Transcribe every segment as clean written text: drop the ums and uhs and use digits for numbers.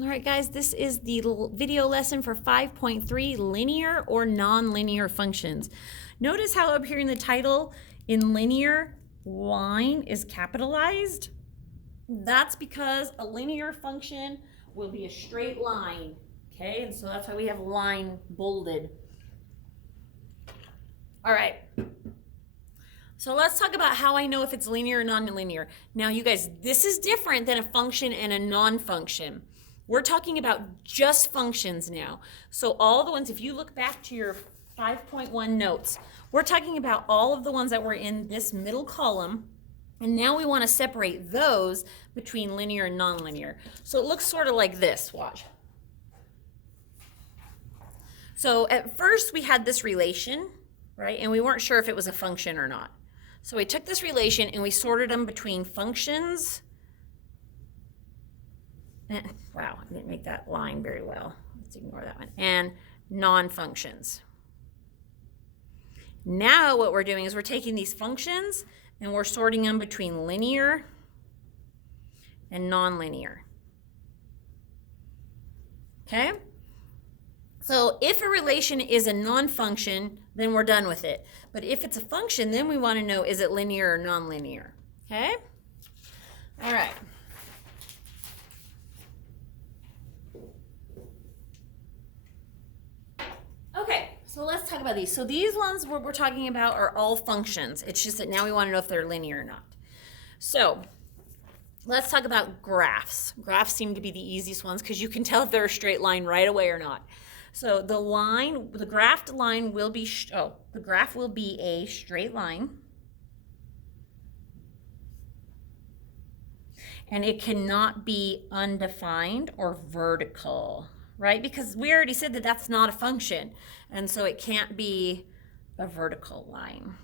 All right, guys, this is the video lesson for 5.3, linear or nonlinear functions. Notice how up here in the title, in linear, line is capitalized. That's because a linear function will be a straight line, okay? And so that's why we have line bolded. All right. So let's talk about how I know if it's linear or nonlinear. Now, you guys, this is different than a function and a non-function. We're talking about just functions now. So all the ones, if you look back to your 5.1 notes, we're talking about all of the ones that were in this middle column. And now we want to separate those between linear and nonlinear. So it looks sort of like this, watch. So at first we had this relation, right? And we weren't sure if it was a function or not. So we took this relation and we sorted them between functions. Wow, I didn't make that line very well. Let's ignore that one. And non-functions. Now what we're doing is we're taking these functions and we're sorting them between linear and nonlinear. Okay? So if a relation is a non-function, then we're done with it. But if it's a function, then we want to know, is it linear or nonlinear? Okay? All right. Okay, so let's talk about these. So these ones we're talking about are all functions. It's just that now we want to know if they're linear or not. So let's talk about graphs. Graphs seem to be the easiest ones because you can tell if they're a straight line right away or not. So the graphed line will be, the graph will be a straight line. And it cannot be undefined or vertical, right? Because we already said that that's not a function. And so it can't be a vertical line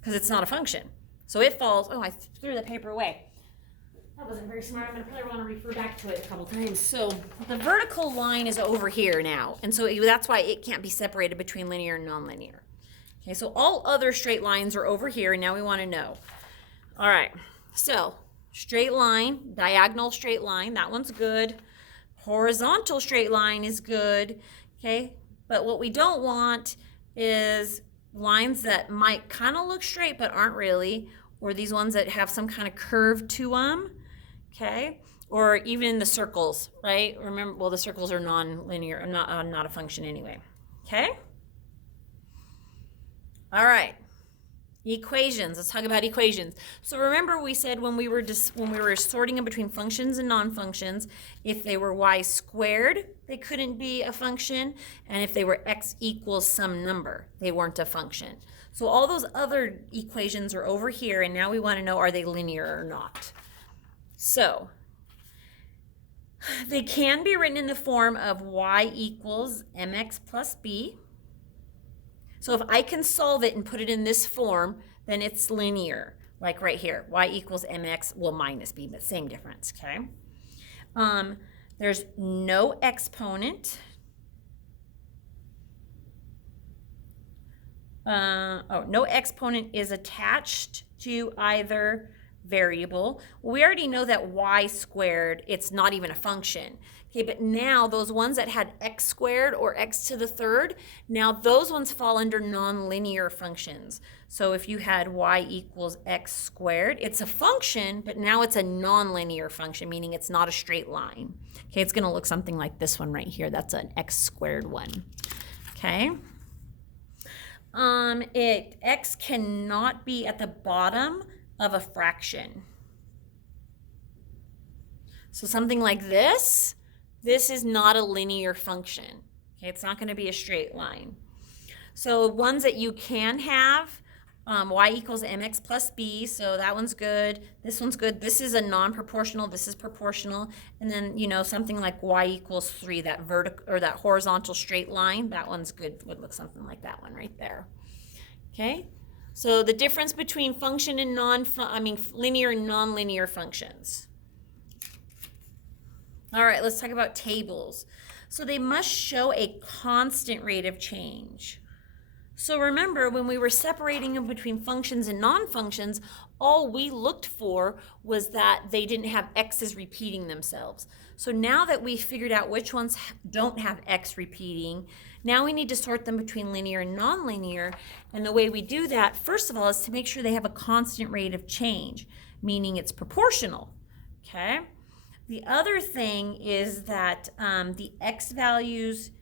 because it's not a function. So it falls, I threw the paper away. That wasn't very smart. I'm going to probably want to refer back to it a couple times. So the vertical line is over here now. And so that's why it can't be separated between linear and nonlinear. Okay, so all other straight lines are over here, and now we want to know. All right, so straight line, diagonal straight line, that one's good. Horizontal straight line is good, okay? But what we don't want is lines that might kind of look straight but aren't really, or these ones that have some kind of curve to them. Okay, or even the circles, right? Remember, well, the circles are non-linear, not a function anyway. Okay. All right. Equations. Let's talk about equations. So remember, we said when we were sorting them between functions and non-functions, if they were y squared, they couldn't be a function, and if they were x equals some number, they weren't a function. So all those other equations are over here, and now we want to know, are they linear or not? So they can be written in the form of y equals mx plus b. So if I can solve it and put it in this form, then it's linear, like right here, y equals mx, well, minus b, but same difference, okay? There's no exponent. No exponent is attached to either variable. We already know that y squared, it's not even a function. Okay, but now those ones that had x squared or x to the third, now those ones fall under nonlinear functions. So if you had y equals x squared, it's a function, but now it's a nonlinear function, meaning it's not a straight line. Okay, it's gonna look something like this one right here. That's an x squared one, okay? X cannot be at the bottom of a fraction. So something like this is not a linear function. Okay, it's not going to be a straight line. So ones that you can have, y equals mx plus b, so that one's good. This one's good. This is a non-proportional. This is proportional. And then, something like y equals 3, that vertical or that horizontal straight line, that one's good. Would look something like that one right there. Okay? So the difference between function and linear and nonlinear functions. All right, let's talk about tables. So they must show a constant rate of change. So remember, when we were separating them between functions and non-functions, all we looked for was that they didn't have x's repeating themselves. So now that we figured out which ones don't have x repeating, now we need to sort them between linear and nonlinear. And the way we do that, first of all, is to make sure they have a constant rate of change, meaning it's proportional, okay? The other thing is that the x values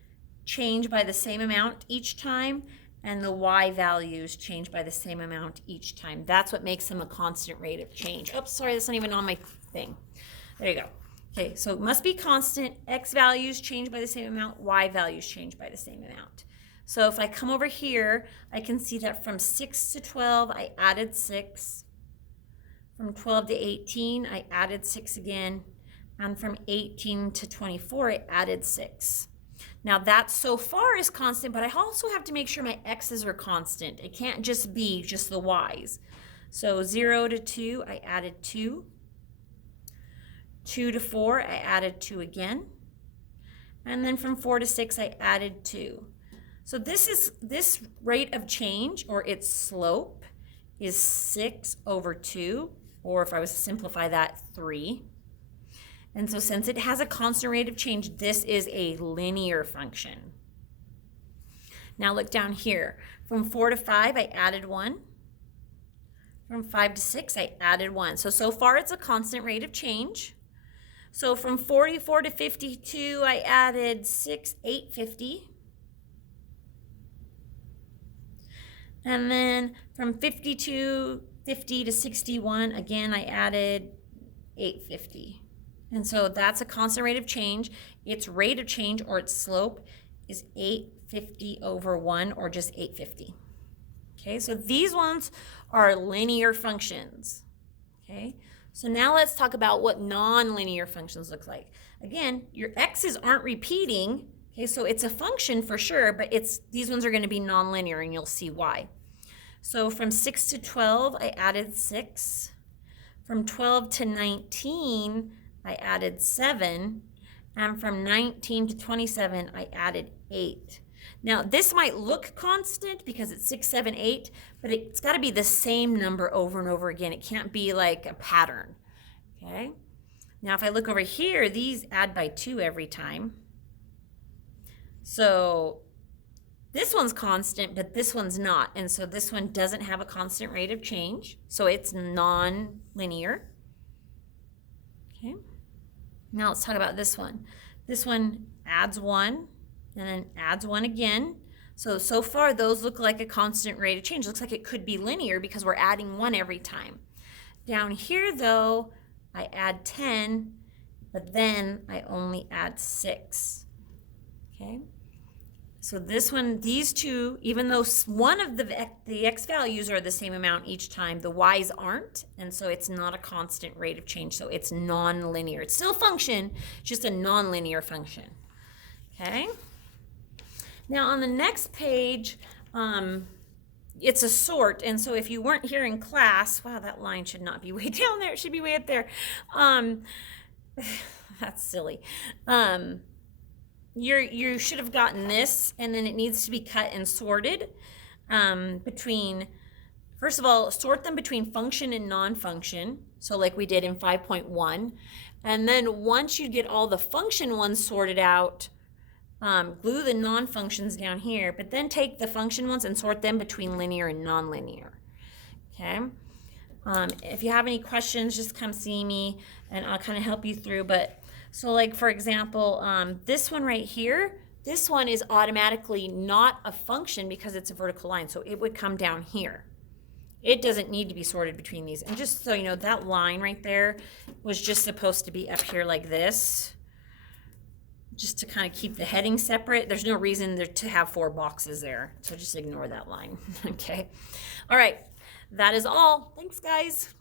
change by the same amount each time, and the y values change by the same amount each time. That's what makes them a constant rate of change. Oops, sorry, that's not even on my thing. There you go. Okay, so it must be constant. X values change by the same amount, y values change by the same amount. So if I come over here, I can see that from 6 to 12, I added 6. From 12 to 18, I added 6 again. And from 18 to 24, I added 6. Now that so far is constant, but I also have to make sure my x's are constant. It can't just be just the y's. So 0 to 2, I added 2. 2 to 4, I added 2 again. And then from 4 to 6, I added 2. So this rate of change, or its slope, is 6 over 2, or if I was to simplify that, 3. And so since it has a constant rate of change, this is a linear function. Now look down here. From 4 to 5, I added 1. From 5 to 6, I added 1. So far it's a constant rate of change. So from 44 to 52, I added 6, 850. And then from 50 to 61, again, I added 850. And so that's a constant rate of change. Its rate of change, or its slope, is 850 over 1, or just 850. Okay, so these ones are linear functions. Okay, so now let's talk about what nonlinear functions look like. Again, your x's aren't repeating. Okay, so it's a function for sure, but these ones are going to be nonlinear, and you'll see why. So from 6 to 12, I added 6. From 12 to 19, I added 7, and from 19 to 27, I added 8. Now, this might look constant because it's 6, 7, 8, but it's got to be the same number over and over again. It can't be like a pattern, okay? Now, if I look over here, these add by 2 every time. So this one's constant, but this one's not, and so this one doesn't have a constant rate of change, so it's non-linear, okay? Now let's talk about this one. This one adds 1 and then adds 1 again. So far those look like a constant rate of change. Looks like it could be linear because we're adding 1 every time. Down here though, I add 10, but then I only add 6. Okay? So this one, these two, even though one of the x values are the same amount each time, the y's aren't, and so it's not a constant rate of change, so it's non-linear. It's still a function, just a non-linear function, okay? Now on the next page, it's a sort, and so if you weren't here in class, wow, that line should not be way down there, it should be way up there. That's silly. You should have gotten this, and then it needs to be cut and sorted between, first of all, sort them between function and non-function, so like we did in 5.1. And then once you get all the function ones sorted out, glue the non-functions down here, but then take the function ones and sort them between linear and non-linear, okay? If you have any questions, just come see me, and I'll kind of help you through, but so like, for example, this one right here, this one is automatically not a function because it's a vertical line, so it would come down here. It doesn't need to be sorted between these. And just so you know, that line right there was just supposed to be up here like this, just to kind of keep the heading separate. There's no reason to have 4 boxes there, so just ignore that line, okay? All right, that is all. Thanks, guys.